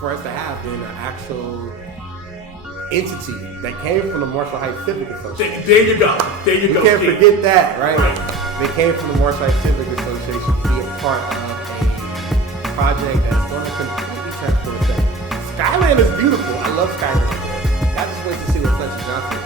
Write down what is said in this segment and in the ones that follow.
for us to have than an actual entity that came from the Marshall Heights Civic Association. There you go. You can't forget that, right? They came from the Marshall Heights Civic Association to be a part of a project that's going to completely transform things. Skyland is beautiful. I love Skyland. I just wait to see what Fletcher Johnson is.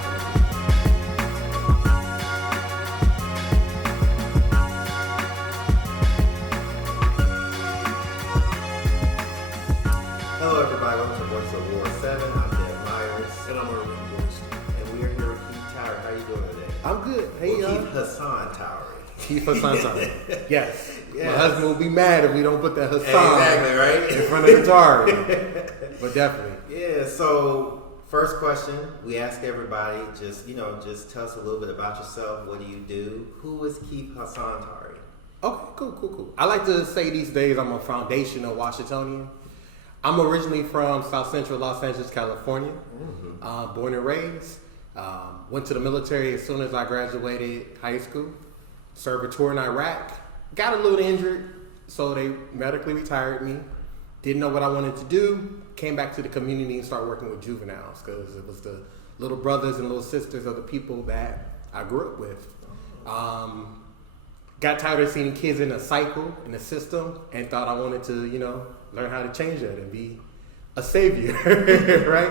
Hello everybody, welcome to Voice of War 7. I'm Dan Myers. And I'm Irvin Boyce. And we are here with Keith Towery. How you doing today? I'm good. Hey, Keith Hasan Towery. Keith Hasan Towery. Yes. Yes. My husband will be mad if we don't put that Hasan Exactly, right? in front of the Towery. But definitely. Yeah, so first question, we ask everybody, just tell us a little bit about yourself. What do you do? Who is Keith Hasan Towery? Okay, cool. I like to say these days I'm a foundational Washingtonian. I'm originally from South Central Los Angeles, California. Mm-hmm. Born and raised. Went to the military as soon as I graduated high school. Served a tour in Iraq. Got a little injured, so they medically retired me. Didn't know what I wanted to do. Came back to the community and started working with juveniles because it was the little brothers and little sisters of the people that I grew up with. Got tired of seeing kids in a cycle, in a system, and thought I wanted to, learn how to change that and be a savior, right?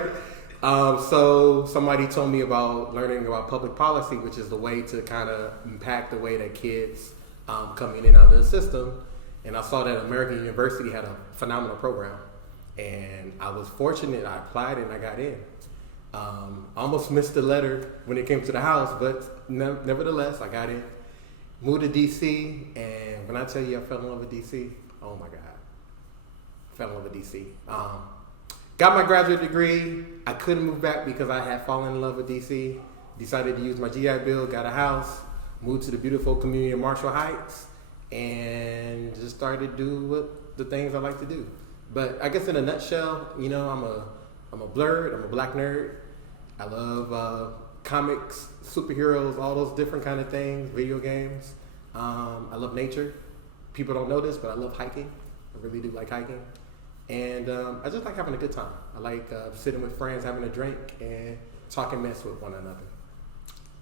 So somebody told me about learning about public policy, which is the way to kind of impact the way that kids come in and out of the system. And I saw that American University had a phenomenal program. And I was fortunate, I applied and I got in. Almost missed the letter when it came to the house, but nevertheless, I got in. Moved to DC, and when I tell you I fell in love with DC, oh my God. Fell in love with DC. Got my graduate degree. I couldn't move back because I had fallen in love with DC. Decided to use my GI Bill, got a house, moved to the beautiful community of Marshall Heights, and just started to do the things I like to do. But I guess in a nutshell, I'm a blurred, I'm a black nerd. I love comics, superheroes, all those different kind of things, video games. I love nature. People don't know this, but I love hiking. I really do like hiking. And I just like having a good time. I like sitting with friends, having a drink, and talking mess with one another.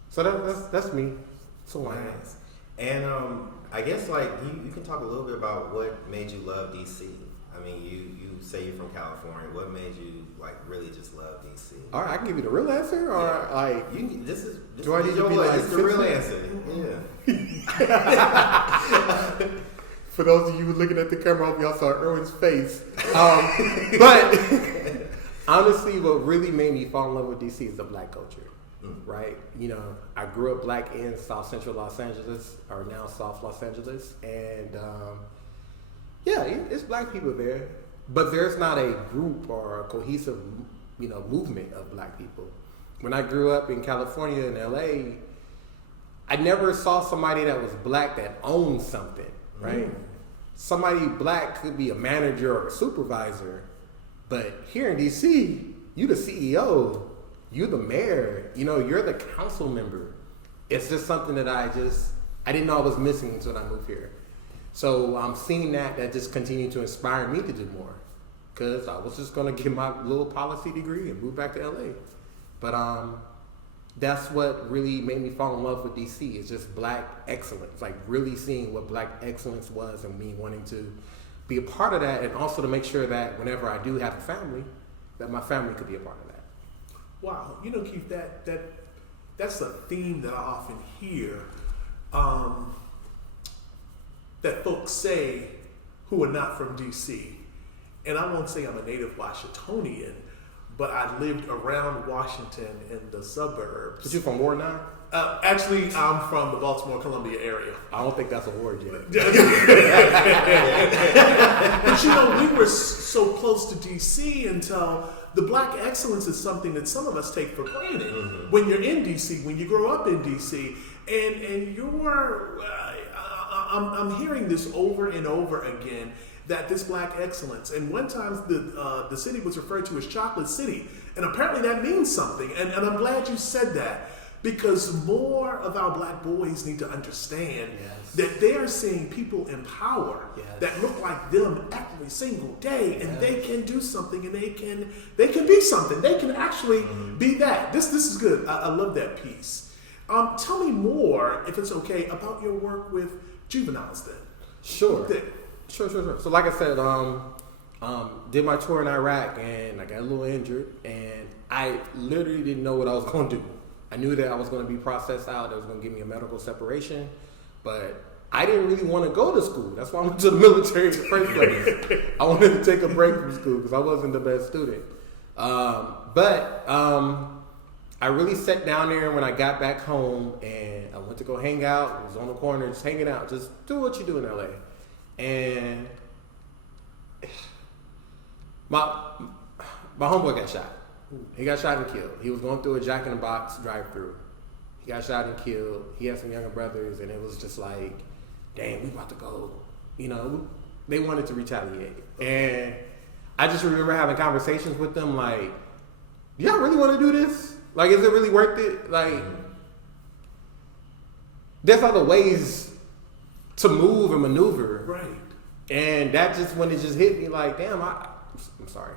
So that's me. So nice. And I guess you can talk a little bit about what made you love DC. I mean, you say you're from California. What made you really just love DC? All right, I can give you the real answer, or this is do I need to be this is the real answer? Yeah. For those of you who looking at the camera, I hope y'all saw Erwin's face. But honestly, what really made me fall in love with DC is the black culture, right? I grew up black in South Central Los Angeles, or now South Los Angeles, and it's black people there, but there's not a group or a cohesive, movement of black people. When I grew up in California and LA, I never saw somebody that was black that owned something. Right? Somebody black could be a manager or a supervisor, but here in DC, you the CEO, you the mayor, you're the council member. It's just something that I didn't know I was missing until I moved here. So I'm seeing that just continued to inspire me to do more, because I was just going to get my little policy degree and move back to LA. But that's what really made me fall in love with DC. It's just black excellence, really seeing what black excellence was and me wanting to be a part of that, and also to make sure that whenever I do have a family, that my family could be a part of that. Wow, Keith, that's a theme that I often hear that folks say who are not from DC. And I won't say I'm a native Washingtonian, but I lived around Washington in the suburbs. But you from Ward 9? Actually, I'm from the Baltimore-Columbia area. I don't think that's a ward yet. But we were so close to DC until the black excellence is something that some of us take for granted. Mm-hmm. When you're in DC, when you grow up in DC, and you're, I'm hearing this over and over again, that this black excellence, and one time the city was referred to as Chocolate City, and apparently that means something, and I'm glad you said that, because more of our black boys need to understand that they are seeing people in power that look like them every single day, and they can do something, and they can be something. They can actually be that. This is good. I love that piece. Tell me more, if it's okay, about your work with juveniles then. Sure. Sure. So like I said, did my tour in Iraq, and I got a little injured, and I literally didn't know what I was going to do. I knew that I was going to be processed out. That was going to give me a medical separation, but I didn't really want to go to school. That's why I went to the military in the first place. I wanted to take a break from school because I wasn't the best student. But I really sat down there when I got back home, and I went to go hang out. I was on the corner just hanging out. Just do what you do in LA. And my homeboy got shot. He got shot and killed. He was going through a Jack in the Box drive-through. He got shot and killed. He had some younger brothers, and it was just like, dang, we about to go. You know, they wanted to retaliate. And I just remember having conversations with them like, y'all really want to do this? Like, is it really worth it? Like, there's other ways to move and maneuver. Right. And that just, when it just hit me like, damn, I'm sorry.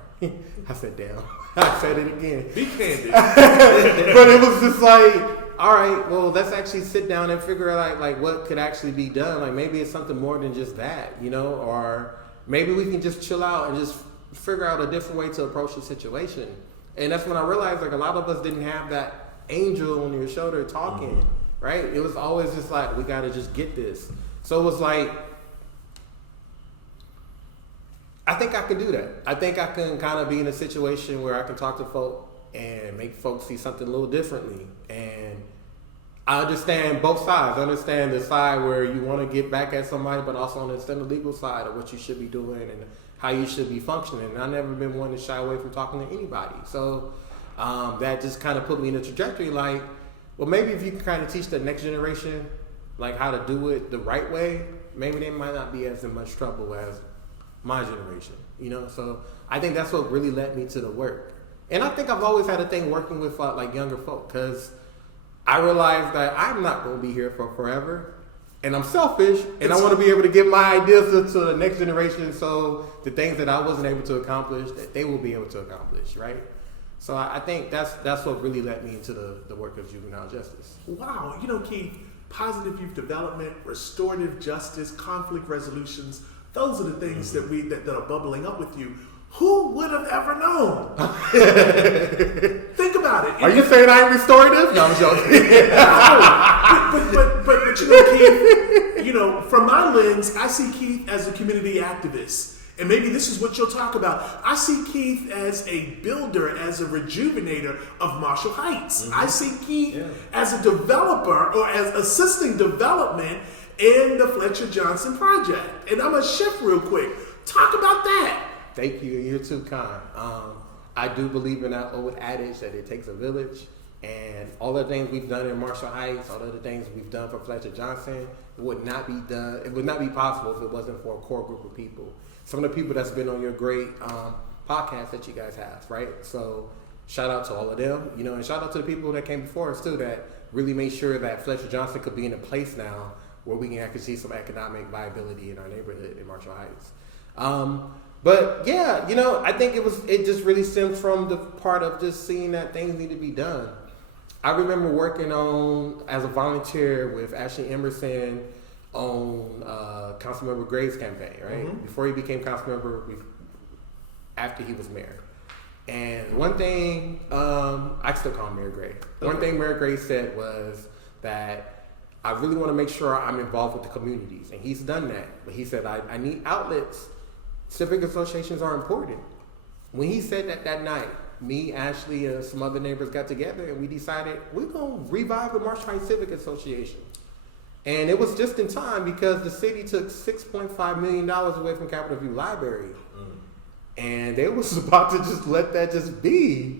I said damn. I said it again. Be candid. But it was just like, all right, well, let's actually sit down and figure out like what could actually be done. Like maybe it's something more than just that, you know, or maybe we can just chill out and just figure out a different way to approach the situation. And that's when I realized like a lot of us didn't have that angel on your shoulder talking, right? It was always just like, we got to just get this. So it was like, I think I can do that. I think I can kind of be in a situation where I can talk to folk and make folks see something a little differently. And I understand both sides. I understand the side where you want to get back at somebody, but also understand the legal side of what you should be doing and how you should be functioning. And I've never been one to shy away from talking to anybody. So that just kind of put me in a trajectory like, well, maybe if you can kind of teach the next generation like how to do it the right way, maybe they might not be as in much trouble as my generation, you know? So I think that's what really led me to the work. And I think I've always had a thing working with like younger folk because I realized that I'm not going to be here for forever. And I'm selfish and I want to be able to give my ideas to the next generation so the things that I wasn't able to accomplish, that they will be able to accomplish, right? So I think that's what really led me into the work of juvenile justice. Wow. You know, Keith, positive youth development, restorative justice, conflict resolutions, those are the things that are bubbling up with you. Who would have ever known? Think about it. Are you saying I'm restorative? No, I'm joking. But you know, Keith, you know, from my lens, I see Keith as a community activist. And maybe this is what you'll talk about. I see Keith as a builder, as a rejuvenator of Marshall Heights. I see Keith as a developer or as assisting development in the Fletcher Johnson project. And I'm going to shift real quick. Talk about that. Thank you. You're too kind. I do believe in that old adage that it takes a village. And all the things we've done in Marshall Heights, all of the things we've done for Fletcher Johnson, would not be done. It would not be possible if it wasn't for a core group of people. Some of the people that's been on your great podcast that you guys have, right? So shout out to all of them, you know, and shout out to the people that came before us too that really made sure that Fletcher Johnson could be in a place now where we can actually see some economic viability in our neighborhood in Marshall Heights. But yeah, you know, I think it just really stems from the part of just seeing that things need to be done. I remember working on as a volunteer with Ashley Emerson on Councilmember Gray's campaign, right? Before he became councilmember, after he was mayor. And one thing, I still call him Mayor Gray. One thing Mayor Gray said was that I really want to make sure I'm involved with the communities. And he's done that. But he said, I need outlets. Civic associations are important. When he said that night, me, Ashley, and some other neighbors got together and we decided we're going to revive the Marshall Heights Civic Association. And it was just in time because the city took $6.5 million away from Capitol View Library. And they was about to just let that just be.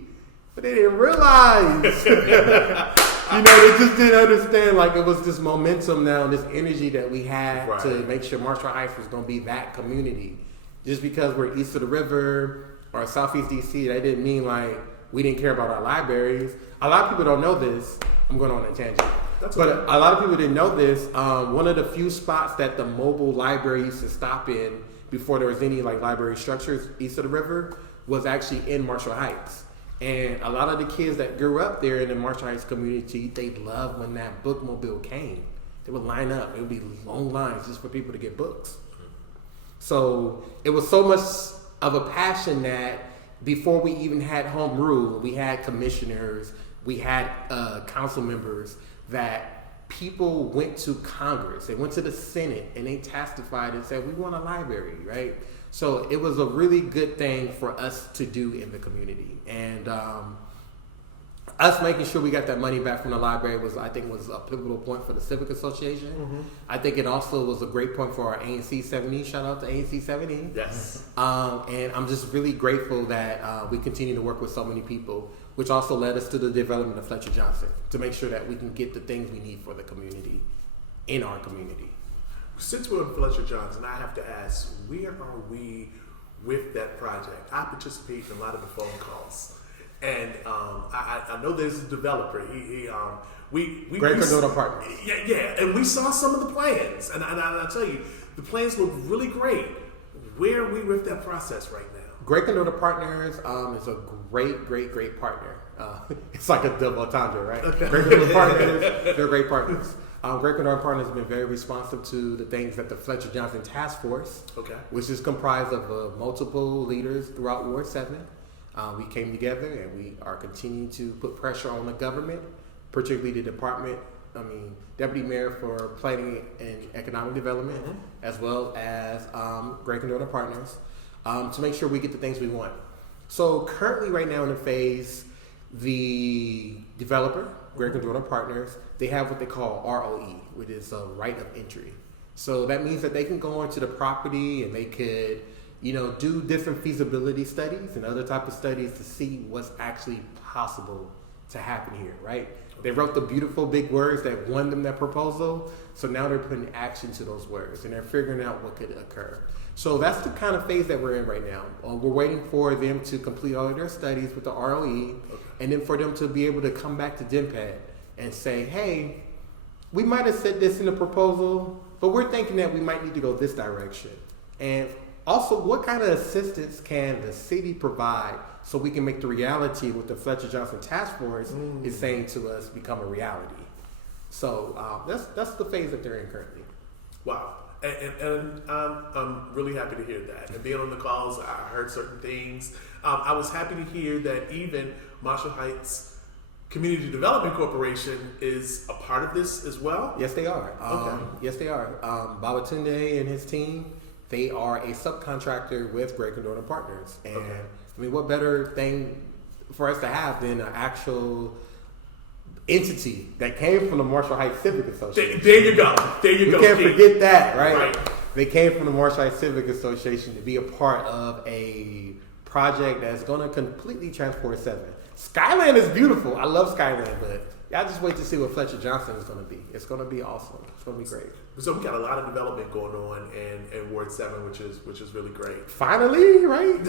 But they didn't realize. You know, they just didn't understand like it was this momentum now, this energy that we had to make sure Marshall Heights was going to be that community. Just because we're east of the river or southeast DC, that didn't mean like we didn't care about our libraries. A lot of people don't know this. I'm going on a tangent. But a lot of people didn't know this. One of the few spots that the mobile library used to stop in before there was any like library structures east of the river, was actually in Marshall Heights. And a lot of the kids that grew up there in the Marshall Heights community, they loved when that bookmobile came. They would line up. It would be long lines just for people to get books. So it was so much of a passion that before we even had home rule, we had commissioners, we had council members, that people went to Congress, they went to the Senate, and they testified and said, we want a library, right? So it was a really good thing for us to do in the community. And us making sure we got that money back from the library was a pivotal point for the Civic Association. Mm-hmm. I think it also was a great point for our ANC 70. Shout out to ANC 70. Yes. And I'm just really grateful that we continue to work with so many people, which also led us to the development of Fletcher Johnson, to make sure that we can get the things we need for the community in our community. Since we're in Fletcher Johnson, I have to ask, where are we with that project? I participate in a lot of the phone calls. And I know there's a developer. Great Cordova Partners. Yeah, and we saw some of the plans, and I tell you, the plans look really great. Where are we with that process right now? Great Cordova Partners is a great partner. It's like a double entendre, right? Okay. Great Cordova Partners, they're great partners. Great Cordova Partners has been very responsive to the things that the Fletcher Johnson Task Force, which is comprised of multiple leaders throughout Ward 7. We came together and we are continuing to put pressure on the government, particularly the Deputy Mayor for Planning and Economic Development, as well as Great Cordova Partners, to make sure we get the things we want. So currently right now in the phase, the developer, Great Cordova Partners, they have what they call ROE, which is a right of entry. So that means that they can go onto the property and they could do different feasibility studies and other type of studies to see what's actually possible to happen here, right? They wrote the beautiful big words that won them that proposal, so now they're putting action to those words and they're figuring out what could occur. So that's the kind of phase that we're in right now. We're waiting for them to complete all of their studies with the ROE, and then for them to be able to come back to DMPED and say, hey, we might have said this in the proposal, but we're thinking that we might need to go this direction. And also, what kind of assistance can the city provide so we can make the reality what the Fletcher Johnson Task Force is saying to us become a reality? So that's the phase that they're in currently. Wow. And I'm really happy to hear that. And being on the calls, I heard certain things. I was happy to hear that even Marshall Heights Community Development Corporation is a part of this as well. Yes, they are. Yes, they are. Babatunde and his team, they are a subcontractor with Great Cordova Partners. And what better thing for us to have than an actual entity that came from the Marshall Heights Civic Association. There you go. We can't forget that, right? They came from the Marshall Heights Civic Association to be a part of a project that's going to completely transform 7. Skyland is beautiful. I love Skyland, but y'all just wait to see what Fletcher Johnson is going to be. It's going to be awesome. It's going to be great. So we got a lot of development going on in Ward 7, which is really great. Finally, right?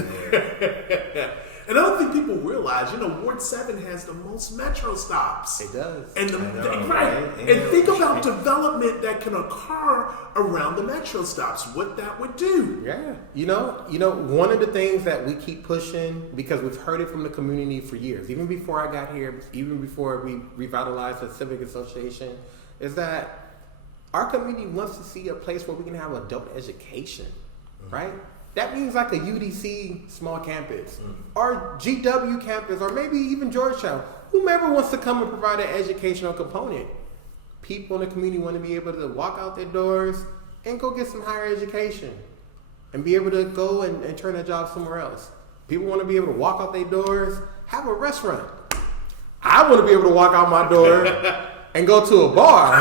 And I don't think people realize, Ward 7 has the most metro stops. It does. And and think about development that can occur around the metro stops, what that would do. Yeah. One of the things that we keep pushing, because we've heard it from the community for years, even before I got here, even before we revitalized the Civic Association, is that our community wants to see a place where we can have adult education, right? That means like a UDC small campus, or GW campus, or maybe even Georgetown. Whomever wants to come and provide an educational component. People in the community want to be able to walk out their doors and go get some higher education and be able to go and turn a job somewhere else. People want to be able to walk out their doors, have a restaurant. I want to be able to walk out my door and go to a bar.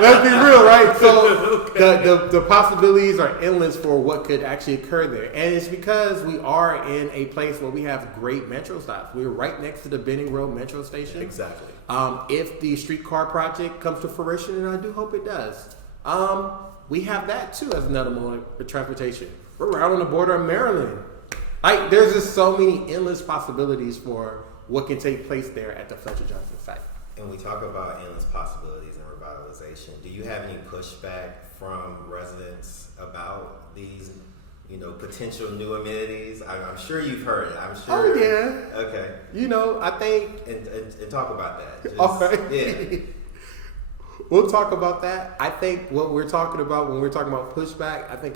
Let's be real, right? So the possibilities are endless for what could actually occur there. And it's because we are in a place where we have great metro stops. We're right next to the Benning Road Metro Station. Exactly. If the streetcar project comes to fruition, and I do hope it does, we have that too as another mode of transportation. We're right on the border of Maryland. Like, there's just so many endless possibilities for what can take place there at the Fletcher Johnson site. And we talk about endless possibilities and revitalization. Do you have any pushback from residents about these, potential new amenities? I'm sure you've heard it. I'm sure. Oh yeah. Okay. I think. And talk about that. Okay. Yeah. We'll talk about that. I think what we're talking about when we're talking about pushback, I think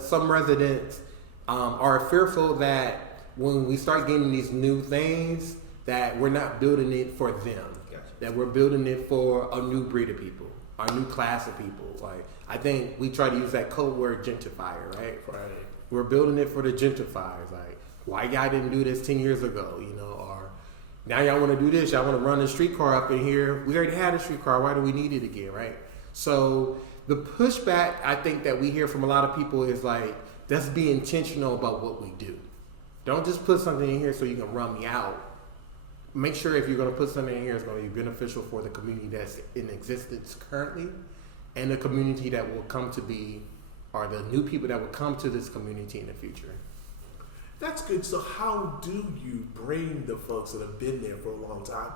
some residents are fearful that when we start getting these new things, that we're not building it for them. Gotcha. That we're building it for a new breed of people, our new class of people. Like, I think we try to use that code word gentrifier, right? Right. We're building it for the gentrifiers. Like, why y'all didn't do this 10 years ago, or now y'all want to do this, y'all want to run a streetcar up in here. We already had a streetcar, why do we need it again, right? So the pushback I think that we hear from a lot of people is like, let's be intentional about what we do. Don't just put something in here so you can run me out. Make sure if you're going to put something in here, it's going to be beneficial for the community that's in existence currently and the community that will come to be, or the new people that will come to this community in the future. That's good. So how do you bring the folks that have been there for a long time?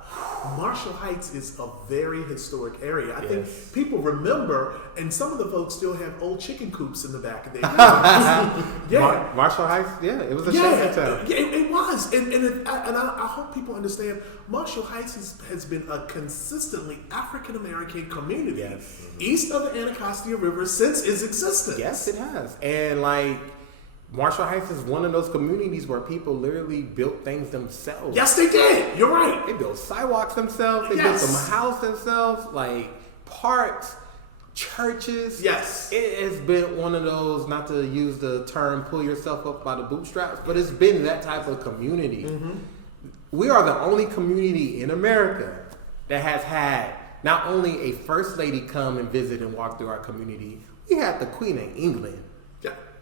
Marshall Heights is a very historic area. I think people remember, and some of the folks still have old chicken coops in the back of their houses. Yeah. Marshall Heights, it was a shanty town. Yeah, it was. And I hope people understand, Marshall Heights has been a consistently African-American community east of the Anacostia River since its existence. Yes, it has. And Marshall Heights is one of those communities where people literally built things themselves. Yes, they did. You're right. They built sidewalks themselves. They built some house themselves, like parks, churches. Yes. It has been one of those, not to use the term pull yourself up by the bootstraps, but it's been that type of community. Mm-hmm. We are the only community in America that has had not only a first lady come and visit and walk through our community, we had the Queen of England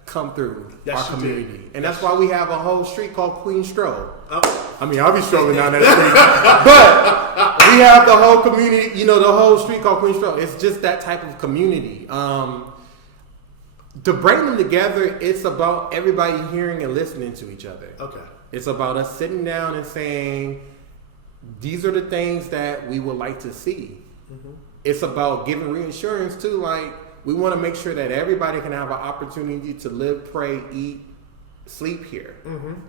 come through our community. And that's why we have a whole street called Queen Stroll. I mean, I'll be strolling down that street. But we have the whole community, the whole street called Queen Stroll. It's just that type of community. To bring them together, it's about everybody hearing and listening to each other. Okay. It's about us sitting down and saying, these are the things that we would like to see. Mm-hmm. It's about giving reassurance too, we want to make sure that everybody can have an opportunity to live, pray, eat, sleep here,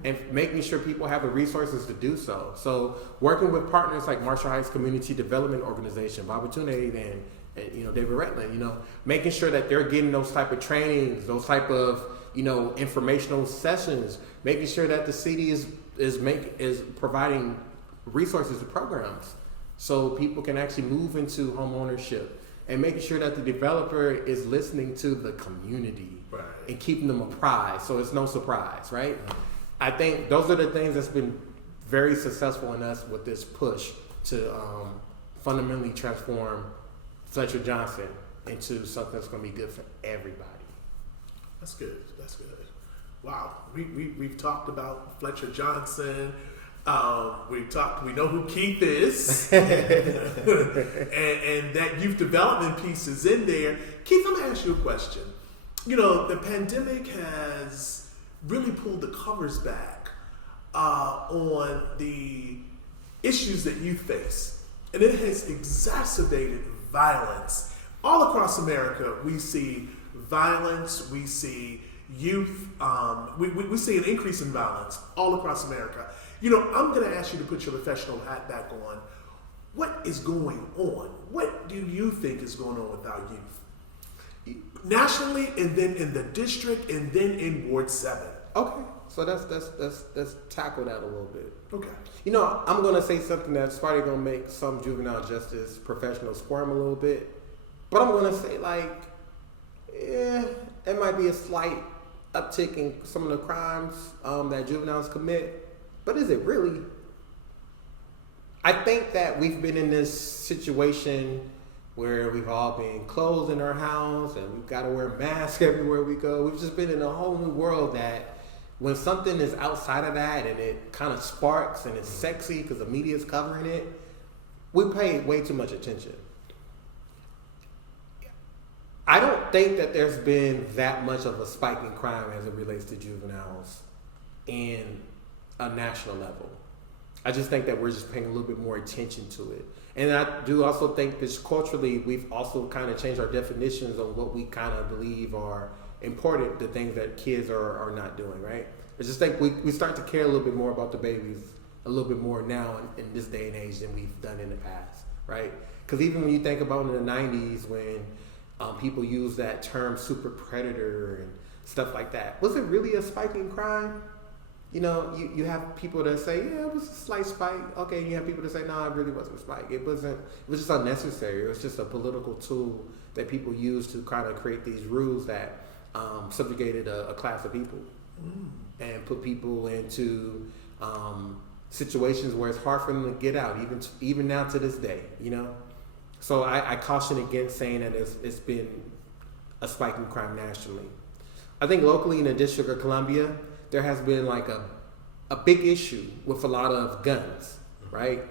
and making sure people have the resources to do so. So working with partners like Marshall Heights Community Development Organization, Babatunde and David Retland, making sure that they're getting those type of trainings, those type of informational sessions, making sure that the city is providing resources and programs so people can actually move into home ownership. And making sure that the developer is listening to the community and keeping them apprised, so it's no surprise, right? I think those are the things that's been very successful in us with this push to fundamentally transform Fletcher Johnson into something that's going to be good for everybody. That's good. That's good. Wow. We've talked about Fletcher Johnson. We know who Keith is, and that youth development piece is in there. Keith, I'm gonna ask you a question. The pandemic has really pulled the covers back on the issues that you face, and it has exacerbated violence all across America. We see violence. We see youth. We see an increase in violence all across America. I'm going to ask you to put your professional hat back on. What is going on? What do you think is going on with our youth? Nationally, and then in the district, and then in Ward 7. Okay, so let's tackle that a little bit. Okay. I'm going to say something that's probably going to make some juvenile justice professionals squirm a little bit. But I'm going to say, it might be a slight uptick in some of the crimes that juveniles commit. But is it really? I think that we've been in this situation where we've all been closed in our house and we've got to wear masks everywhere we go. We've just been in a whole new world that when something is outside of that and it kind of sparks and it's sexy because the media is covering it, we pay way too much attention. I don't think that there's been that much of a spike in crime as it relates to juveniles in a national level. I just think that we're just paying a little bit more attention to it. And I do also think that culturally, we've also kind of changed our definitions on what we kind of believe are important, the things that kids are not doing, right? I just think we start to care a little bit more about the babies a little bit more now in this day and age than we've done in the past, right? Because even when you think about in the 90s when people use that term super predator and stuff like that, was it really a spike in crime? You know, you have people that say, yeah, it was a slight spike. Okay, you have people that say, no, it really wasn't a spike. It was just unnecessary. It was just a political tool that people used to kind of create these rules that subjugated a class of people and put people into situations where it's hard for them to get out, even now to this day, you know? So I caution against saying that it's been a spike in crime nationally. I think locally in the District of Columbia, there has been like a big issue with a lot of guns, right?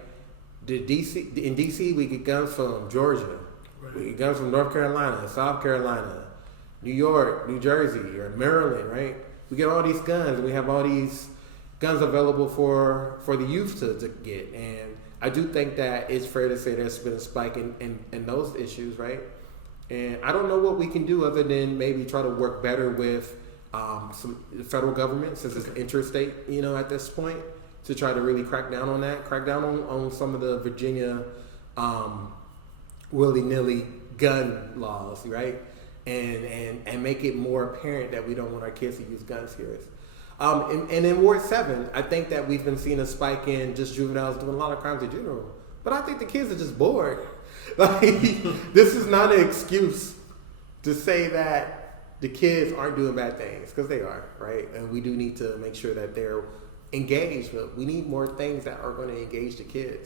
In DC, we get guns from Georgia. Right. We get guns from North Carolina, South Carolina, New York, New Jersey, or Maryland, right? We get all these guns, and we have all these guns available for the youth to get. And I do think that it's fair to say there's been a spike in those issues, right? And I don't know what we can do other than maybe try to work better with some federal government, since it's interstate, you know, at this point, to try to really crack down on that, crack down on some of the Virginia willy-nilly gun laws, right? And make it more apparent that we don't want our kids to use guns here. And in Ward 7, I think that we've been seeing a spike in just juveniles doing a lot of crimes in general. But I think the kids are just bored. Like, this is not an excuse to say that the kids aren't doing bad things, because they are, right? And we do need to make sure that they're engaged, but we need more things that are going to engage the kids.